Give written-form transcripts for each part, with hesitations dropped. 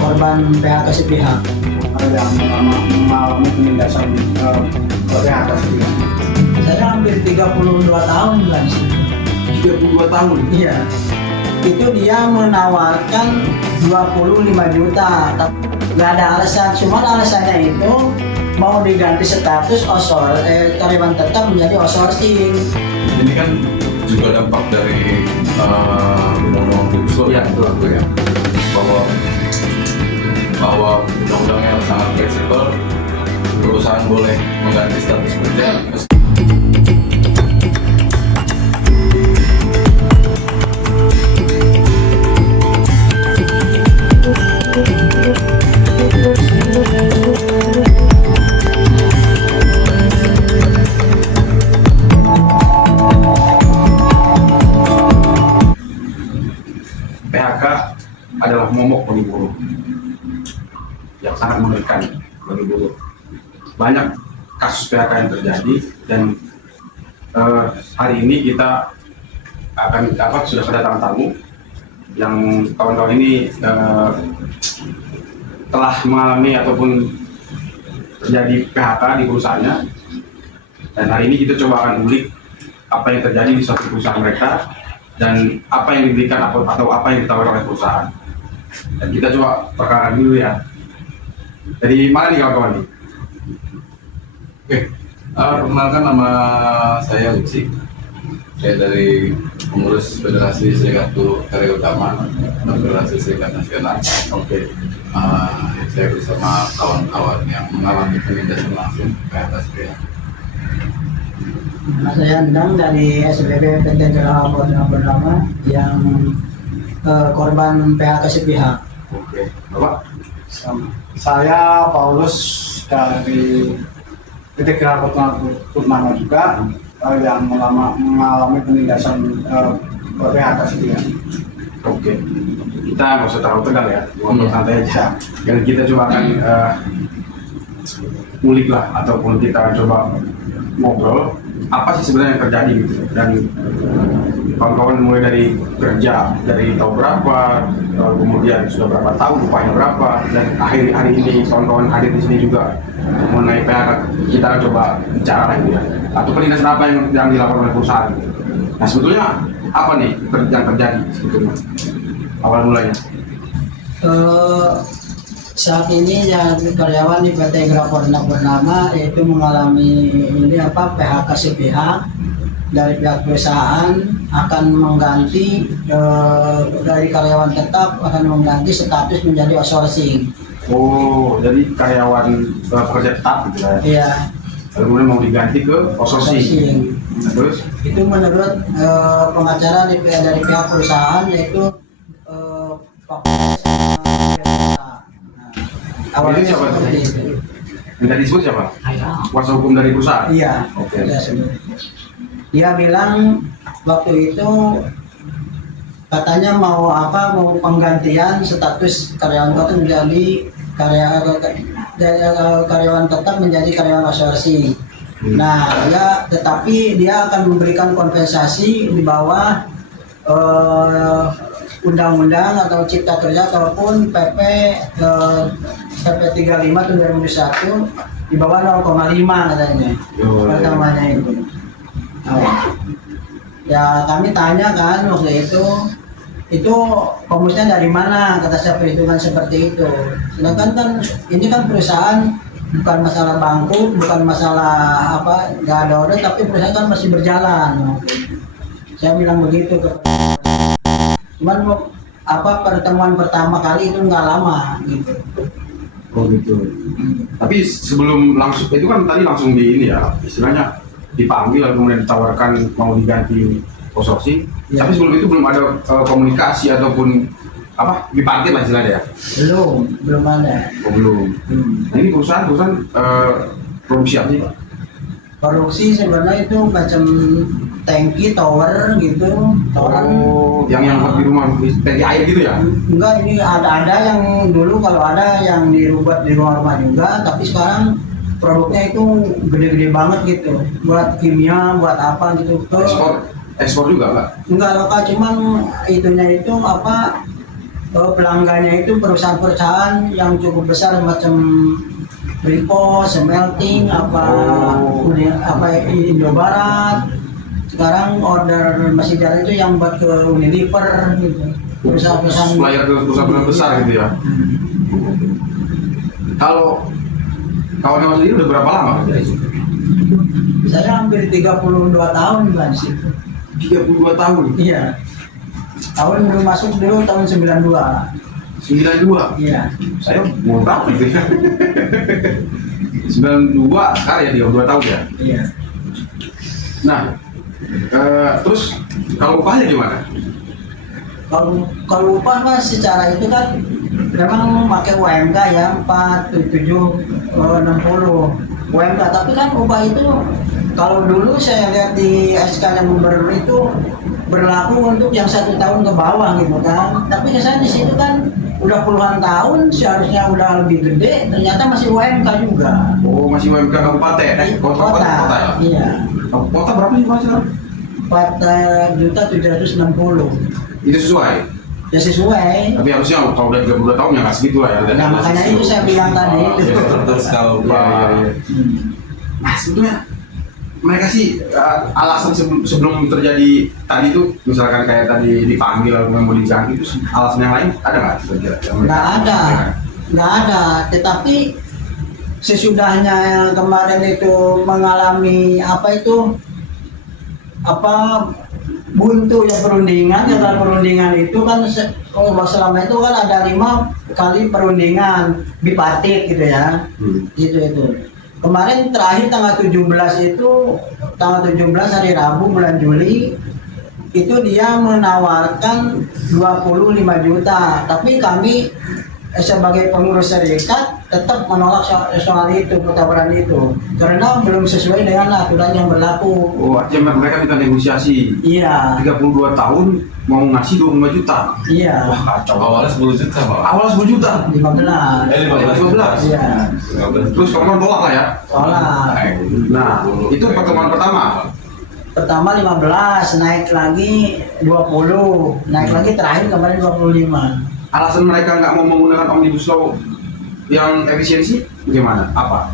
korban PHK sepihak. Yang mengalami penindasan PHK sepihak. Saya hampir 32 tahun kan. 32 tahun? Iya. Itu dia menawarkan 25 juta. Nggak ada alasan, cuma alasannya itu mau diganti status karyawan tetap menjadi outsourcing. Ini kan juga dampak dari undang-undang Omnibus Law ya, itu aku ya, bahwa undang-undang yang sangat fleksibel, perusahaan boleh mengganti status kerja. PHK adalah momok bagi buruh yang sangat mengerikan bagi buruh. Banyak kasus PHK yang terjadi dan hari ini kita akan sudah kedatangan tamu yang kawan-kawan ini telah mengalami ataupun terjadi PHK di perusahaannya, dan hari ini kita coba akan ulik apa yang terjadi di suatu perusahaan mereka dan apa yang diberikan atau apa yang ditawarkan oleh perusahaan. Dan kita coba perkara dulu ya. Dari mana nih kawan-kawan nih? Oke, perkenalkan nama saya Uci. Saya dari pengurus Federasi Serikat Buruh Karya Utama dan Federasi Serikat Nasional. Oke. Saya bersama kawan-kawan yang mengalami penindasan langsung ke atas pihak. Saya Endang dari SBB PT Geraha Bernama yang korban PHK sepihak. Oke, Bapak? Saya Paulus dari PT Geraha Bernama juga yang mengalami penindasan PHK sepihak. Oke, kita nggak usah terlalu tegang ya, ngobrol santai aja. Dan kita coba akan ulik lah, ataupun kita coba ngobrol apa sih sebenarnya yang terjadi gitu. Dan kawan-kawan mulai dari kerja dari tahun berapa, kemudian sudah berapa tahun, upahnya berapa, dan akhir hari ini kawan-kawan hadir di sini juga mengenai PHK. Kita akan coba bicara lagi ya, atau penindasan apa yang dilakukan oleh perusahaan. Nah sebetulnya apa nih yang terjadi sebetulnya awal mulanya? Saat ini yang karyawan di PT Geraha Bernama itu mengalami PHK sepihak dari pihak perusahaan, akan mengganti dari karyawan tetap akan mengganti status menjadi outsourcing. Oh, jadi karyawan pekerja tetap gitu ya? Iya. Kemudian mau diganti ke outsourcing. Nah, terus? Itu menurut pengacara dari pihak perusahaan, yaitu awalnya siapa itu? Minta disebut siapa? Kuasa hukum dari perusahaan? Iya. Oke. Dia bilang waktu itu katanya mau penggantian status karyawan tetap menjadi karyawan tetap menjadi karyawan outsourcing. Nah, tetapi dia akan memberikan kompensasi di bawah undang-undang atau cipta kerja ataupun PP 35 tahun 2001 di bawah 0,5 katanya. Pertamanya itu. Ya kami tanya kan waktu itu komusnya dari mana, kata saya perhitungan seperti itu. Sedangkan kan ini kan perusahaan bukan masalah bangkrut, bukan masalah nggak ada order, tapi perusahaan kan masih berjalan. Saya bilang begitu ke, cuman pertemuan pertama kali itu nggak lama gitu. Oh gitu. Tapi sebelum langsung itu kan tadi langsung di ini ya, istilahnya dipanggil lalu kemudian ditawarkan mau diganti outsourcing. Ya. Tapi sebelum itu belum ada komunikasi ataupun dipanggil lah istilahnya ya? Belum ada. Oh, belum. Nah, ini perusahaan produksi apa sih Pak? Produksi sebenarnya itu macam tangki, tower gitu. Yang buat di rumah, tangki air gitu ya? Enggak, ini ada yang dulu kalau ada yang dibuat di rumah juga, tapi sekarang produknya itu gede-gede banget gitu, buat kimia, buat apa gitu. Ekspor juga nggak? Enggak lokal, cuman itunya itu pelanggannya itu perusahaan-perusahaan yang cukup besar macam Freeport, Smelting, apa Indobarat. Sekarang order masih jalan itu yang buat ke Unilever gitu. Perusahaan-perusahaan supplier ke perusahaan besar gitu ya. Kalau kawan-kawan sendiri udah berapa lama kerja di situ? saya hampir 32 tahun Pak di situ. 32 tahun. Iya. Tahun belum masuk dulu tahun 92. 92. Iya. Saya mau berapa itu ya? 92 sekarang ya 32 tahun ya. Iya. Nah, terus kalau upahnya gimana? Kalau upah mas secara itu kan memang pakai UMK ya 47 60 UMK, tapi kan upah itu kalau dulu saya lihat di SK yang gubernur itu berlaku untuk yang 1 tahun ke bawah gitu kan, tapi kesan di situ kan udah puluhan tahun seharusnya udah lebih gede, ternyata masih UMK juga. Oh, masih UMK kabupaten, kota ya? Iya. Kota berapa sih mas sekarang? 4.760. Itu sesuai. Ya sesuai. Tapi harusnya kalau udah 32 tahun ya nggak segitu lah ya. Nah makanya itu saya bilang tadi itu. Terus kalau Nah sebetulnya mereka sih alasan sebelum terjadi tadi itu misalkan kayak tadi dipanggil atau mau diganti itu alasan yang lain ada nggak? Nggak ada. Tetapi sesudahnya kemarin itu mengalami buntu ya perundingan. Setelah perundingan itu kan selama itu kan ada 5 kali perundingan bipartit gitu ya. Itu. Kemarin terakhir tanggal 17 hari Rabu bulan Juli itu dia menawarkan 25 juta, tapi kami sebagai pengurus serikat tetap menolak soal itu, penawaran itu karena belum sesuai dengan aturan yang berlaku. Oh, artinya mereka minta negosiasi. Iya. 32 tahun mau ngasih 25 juta. Iya. Wah, kacau. awalnya 10 juta malah. Awal 10 juta. 15. 15. Iya. Terus kamu tolak lah ya. Tolak. Nah, itu pertemuan pertama. Pertama 15, naik lagi 20, naik lagi terakhir kemarin 25. Alasan mereka nggak mau menggunakan omnibus law yang efisiensi gimana? Apa?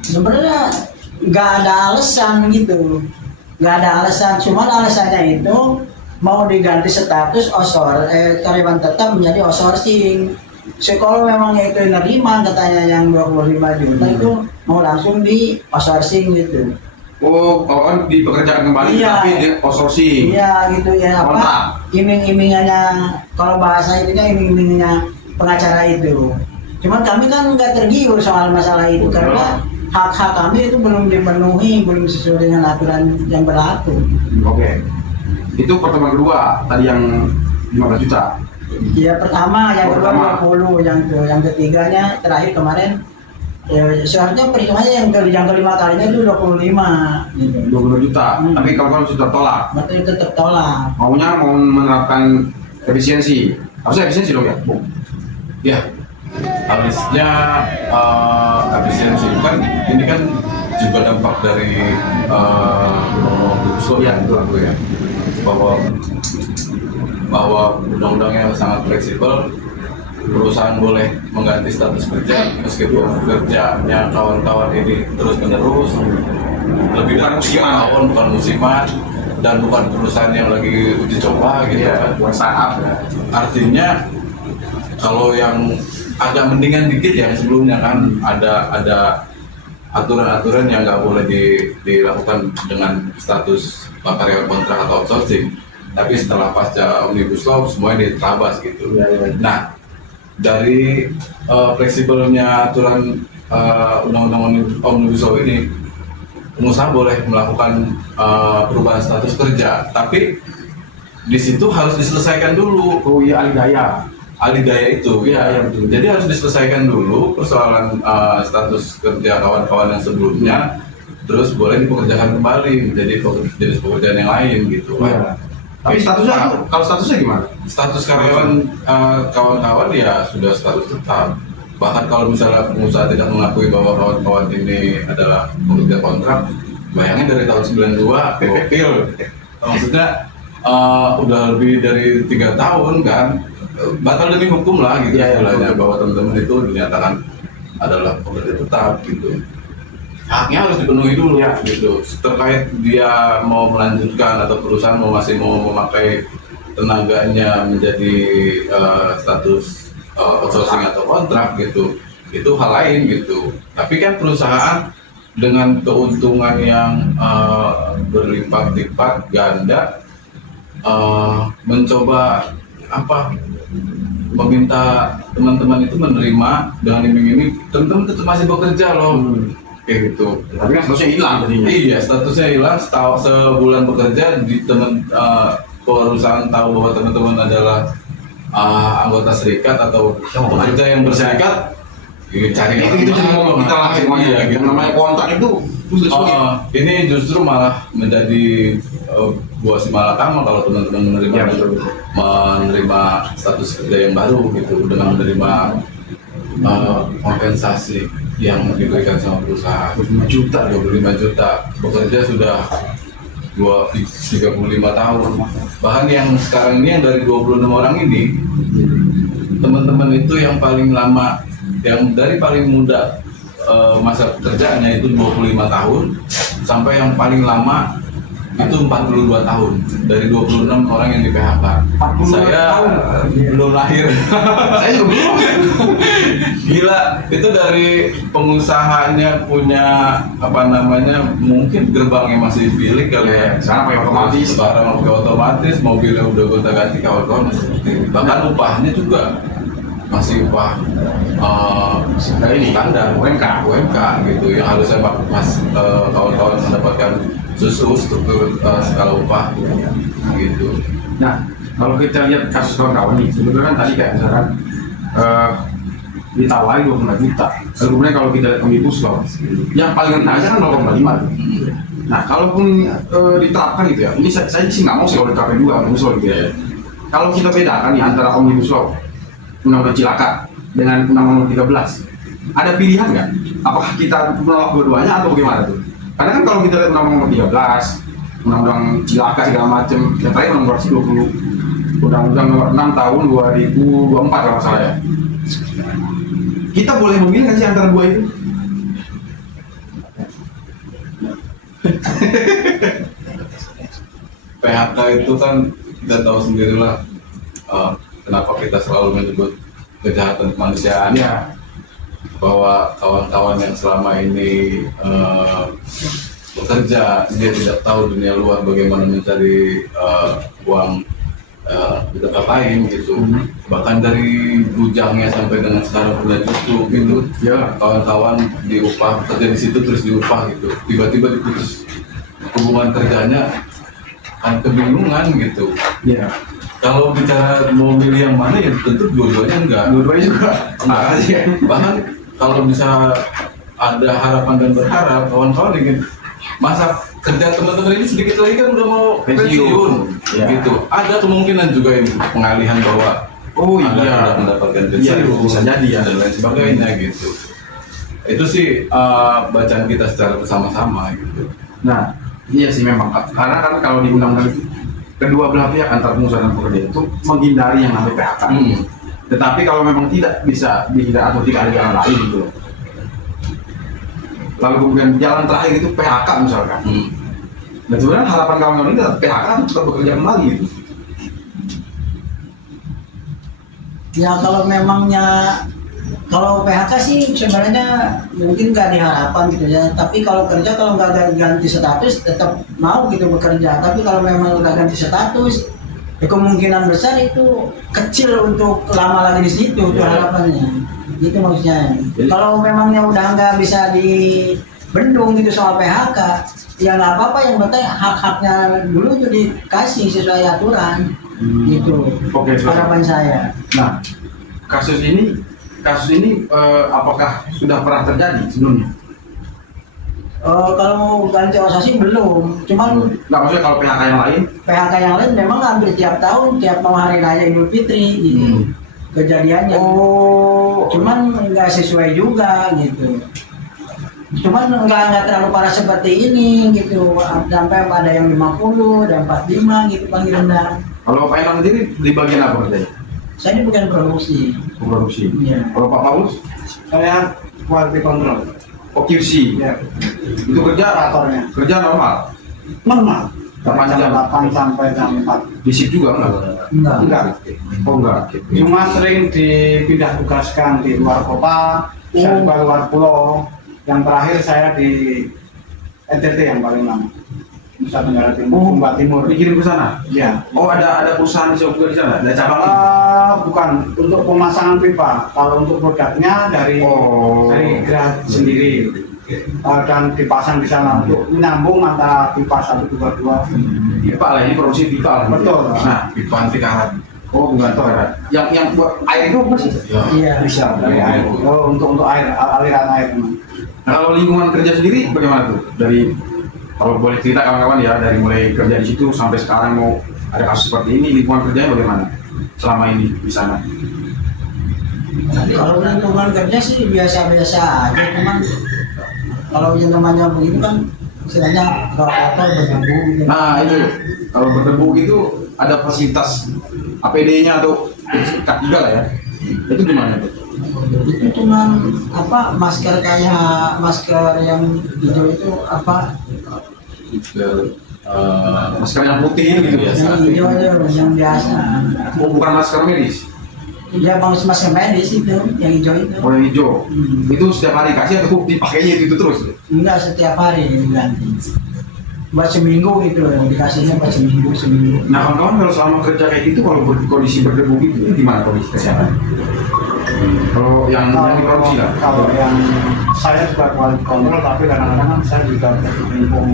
Sebenarnya nggak ada alasan gitu, nggak ada alasan. Cuman alasannya itu mau diganti status karyawan tetap menjadi outsourcing. Kalau memang itu nerima katanya yang 25 juta itu mau langsung di outsourcing gitu. Oh, kalau kan dipekerjakan kembali Iya. tapi dia outsourcing. Iya gitu ya, Kontrak. iming-imingannya, kalau bahasa itu kan iming-imingnya pengacara itu. Cuman kami kan nggak tergiur soal masalah itu karena hak-hak kami itu belum dipenuhi, belum sesuai dengan aturan yang berlaku. Oke. Itu pertemuan kedua tadi yang 15 juta. Ya pertama, yang kedua Pertama. 20, yang ketiganya terakhir kemarin. Ya, seharusnya perhitungannya yang kelima kalinya itu 25 gitu. 22 juta. Hmm. Tapi kalau sudah tolak, Berarti tetap tolak. maunya mau menerapkan efisiensi. Harusnya efisiensi dong ya? Ya, habisnya efisiensi kan ini kan juga dampak dari usul yang itu ya bahwa undang-undang yang sangat fleksibel, perusahaan boleh mengganti status kerja meskipun kerjanya kawan-kawan ini terus menerus lebih dari 3 tahun, bukan musiman dan bukan perusahaan yang lagi uji coba gitu kan. Buat startup ya. Artinya kalau yang agak mendingan dikit yang sebelumnya kan ada aturan-aturan yang nggak boleh dilakukan dengan status karyawan kontrak atau outsourcing, tapi setelah pasca omnibus law semuanya diterabas gitu. Nah, dari fleksibelnya aturan undang-undang omnibus law ini, pengusaha boleh melakukan perubahan status kerja, tapi di situ harus diselesaikan dulu. Oh iya, alih daya itu ya, betul. jadi harus diselesaikan dulu persoalan status kerja kawan-kawan yang sebelumnya, terus boleh dipekerjakan kembali menjadi jenis pekerjaan yang lain gitu kan. Iya. Tapi statusnya, kalau statusnya gimana? Status karyawan kawan-kawan ya sudah status tetap. Bahkan kalau misalnya pengusaha tidak mengakui bahwa kawan-kawan ini adalah pekerja kontrak, bayangin dari tahun 92 gokil. Maksudnya udah lebih dari 3 tahun kan batal demi hukum lah gitu Iya, iya, istilahnya, betul. bahwa teman-teman itu dinyatakan adalah pekerja tetap gitu. Haknya harus dipenuhi dulu Iya. gitu. Terkait dia mau melanjutkan atau perusahaan masih mau memakai tenaganya menjadi status outsourcing atau kontrak gitu, itu hal lain gitu. Tapi kan perusahaan dengan keuntungan yang berlipat-lipat ganda mencoba meminta teman-teman itu menerima dengan iming-iming, teman-teman tetap masih bekerja loh, kayak gitu. Tapi kan statusnya hilang jadinya. Iya, statusnya hilang. Sebulan bekerja di perusahaan tahu bahwa teman-teman adalah anggota serikat atau pekerja yang berserikat. Cari Itu jadi ngomong kita lah semuanya. Iya, gitu. Yang namanya kontrak itu Ini justru malah menjadi buah si malakama kalau teman-teman menerima Ya, betul. menerima status kerja yang baru gitu, dengan menerima kompensasi yang diberikan sama perusahaan 25 juta. 25 juta, bekerja sudah 35 tahun. Bahkan yang sekarang ini yang dari 26 orang ini, teman-teman itu yang paling lama, yang dari paling muda masa pekerjaannya itu 25 tahun sampai yang paling lama itu 42 tahun dari 26 orang yang di PHK. 42 Saya tahun. belum lahir. Saya juga belum. Gila, itu dari pengusahanya punya mungkin gerbangnya masih bilik kali ya. Sekarang pakai otomatis. Sekarang pakai otomatis, mobilnya udah gonta-ganti, kawan-kawan masih seperti itu. Bahkan upahnya juga masih upah standar UMK gitu, yang harusnya kawan-kawan mendapatkan susu struktur skala upah gitu. Nah, kalau kita lihat kasus kawan-kawan nih, sebetulnya kan tadi kayak misalkan ditawari 25 juta. Lalu kemudian kalau kita lihat omnibus law, yang paling rendah aja kan 0,5. Nah, kalaupun diterapkan gitu ya, ini saya sih nggak mau sih kalau diterapkan juga omnibus law gitu ya. Kalau kita bedakan nih antara omnibus law, undang-undang cilaka dengan undang-undang 13, ada pilihan nggak? Apakah kita menolak dua-duanya atau bagaimana tuh? Karena kan kalau kita lihat undang-undang 13, undang-undang cilaka segala macam, yang terakhir undang-undang 20, undang-undang nomor 6 tahun 2024 kalau nggak salah ya. Kita boleh memilih nggak sih antara dua itu? PHK itu kan kita tahu sendirilah kenapa kita selalu menyebut kejahatan kemanusiaan, Ya, bahwa kawan-kawan yang selama ini bekerja, dia tidak tahu dunia luar bagaimana mencari uang di tempat lain gitu. Bahkan dari bujangnya sampai dengan sekarang punya cucu gitu. ya. Kawan-kawan diupah, kerja di situ terus diupah gitu. Tiba-tiba diputus hubungan kerjanya, kan kebingungan gitu. Ya. Kalau bicara mau milih yang mana ya tentu dua-duanya enggak. Dua-duanya juga. Enggak. Bahkan kalau bisa ada harapan dan berharap, kawan-kawan ingin masa kerja teman-teman ini sedikit lagi kan udah mau pensiun Ya. gitu. Ada kemungkinan juga ini pengalihan bahwa Anda sudah mendapatkan pensiun, Iya, bisa jadi ya. dan lain sebagainya gitu. Itu sih bacaan kita secara bersama-sama gitu. Nah, iya sih memang. Karena kan kalau di undang-undang itu kedua belah pihak antara pengusaha dan pekerja itu menghindari yang namanya PHK. Tetapi kalau memang tidak bisa dihindari atau tidak ada jalan lain gitu loh. Lalu kemudian jalan terakhir itu PHK misalkan. Dan sebenarnya harapan kawan-kawan ini adalah PHK itu tetap bekerja kembali gitu. Ya kalau memangnya kalau PHK sih sebenarnya mungkin nggak diharapkan gitu ya. Tapi kalau kerja kalau nggak ganti status tetap mau gitu bekerja. Tapi kalau memang udah ganti status, ya kemungkinan besar itu kecil untuk lama lagi di situ tuh harapannya. Itu maksudnya. Kalau memangnya udah nggak bisa dibendung gitu soal PHK, ya nggak apa-apa, yang penting hak-haknya dulu tuh dikasih sesuai aturan. Gitu. Oke, Harapan saya. Nah, kasus ini apakah sudah pernah terjadi sebelumnya? Kalau ganti organisasi belum, cuman Nggak, maksudnya kalau PHK yang lain? PHK yang lain memang hampir tiap tahun, tiap mau hari raya Idul Fitri gitu kejadiannya. Cuman nggak sesuai juga gitu. Cuman nggak terlalu parah seperti ini gitu. Sampai ada yang 50, ada 45 gitu paling rendah. Kalau Pak Enam sendiri di bagian apa kerjanya? Saya ini bukan produksi. Produksi. Iya. Kalau Pak Paulus, Saya quality control. oh QC. Ya, Itu operatornya. kerja normal. Normal. Delapan Dari jam jam. 8 sampai jam 4. Di shift juga enggak? Enggak. Enggak. Oh enggak. Cuma sering dipindah tugaskan di luar kota, bisa juga luar pulau. Yang terakhir saya di NTT yang paling lama. Nusa Tenggara Timur, Sumba Timur. Dikirim ke sana. Ya. Oh ada perusahaan juga di sana, ada cabang. Bukan untuk pemasangan pipa. Kalau untuk produknya dari Oh. Gerah sendiri. Dan dipasang di sana untuk menyambung antara pipa 122. Pipa lah, ini produksi pipa lah. Betul. Nah, pipa anti karat. oh bukan karat. Yang buat air itu apa sih? Iya. Bisa. Dari air. Oh, untuk air, aliran air. Nah, kalau lingkungan kerja sendiri bagaimana tuh? Dari kalau boleh cerita kawan-kawan ya, dari mulai kerja di situ sampai sekarang mau ada kasus seperti ini, lingkungan kerjanya bagaimana selama ini di sana? Kalau lingkungan kerja sih biasa-biasa aja, cuman kalau yang namanya begitu kan istilahnya kotor berdebu gitu. Nah itu, kalau berdebu gitu ada fasilitas APD-nya atau K3 lah ya, itu gimana tuh? Itu cuman apa masker kayak masker yang hijau itu apa Masker yang putih ini gitu Biasa. yang hijau aja yang biasa. Oh bukan masker medis? Ya bang masker medis itu yang hijau itu. Oh yang hijau? Hmm. Itu setiap hari kasih atau dipakainya itu terus? Enggak setiap hari diganti. Buat seminggu gitu dikasihnya buat seminggu. Nah kawan-kawan kalau selama kerja kayak gitu, kalau kondisi berdebu gitu, gimana kondisi kesehatan? Kalau yang diproduksi lah? Kalau yang saya juga quality control, tapi kadang-kadang kan saya juga berkecimpung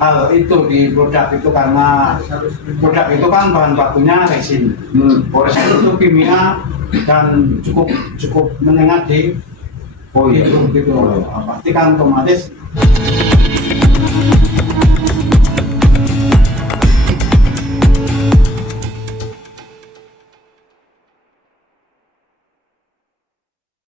hal itu di produk itu, karena produk itu kan bahan bakunya resin. Resin itu kimia dan cukup menyengat di Oh iya. gitu. Pasti kan otomatis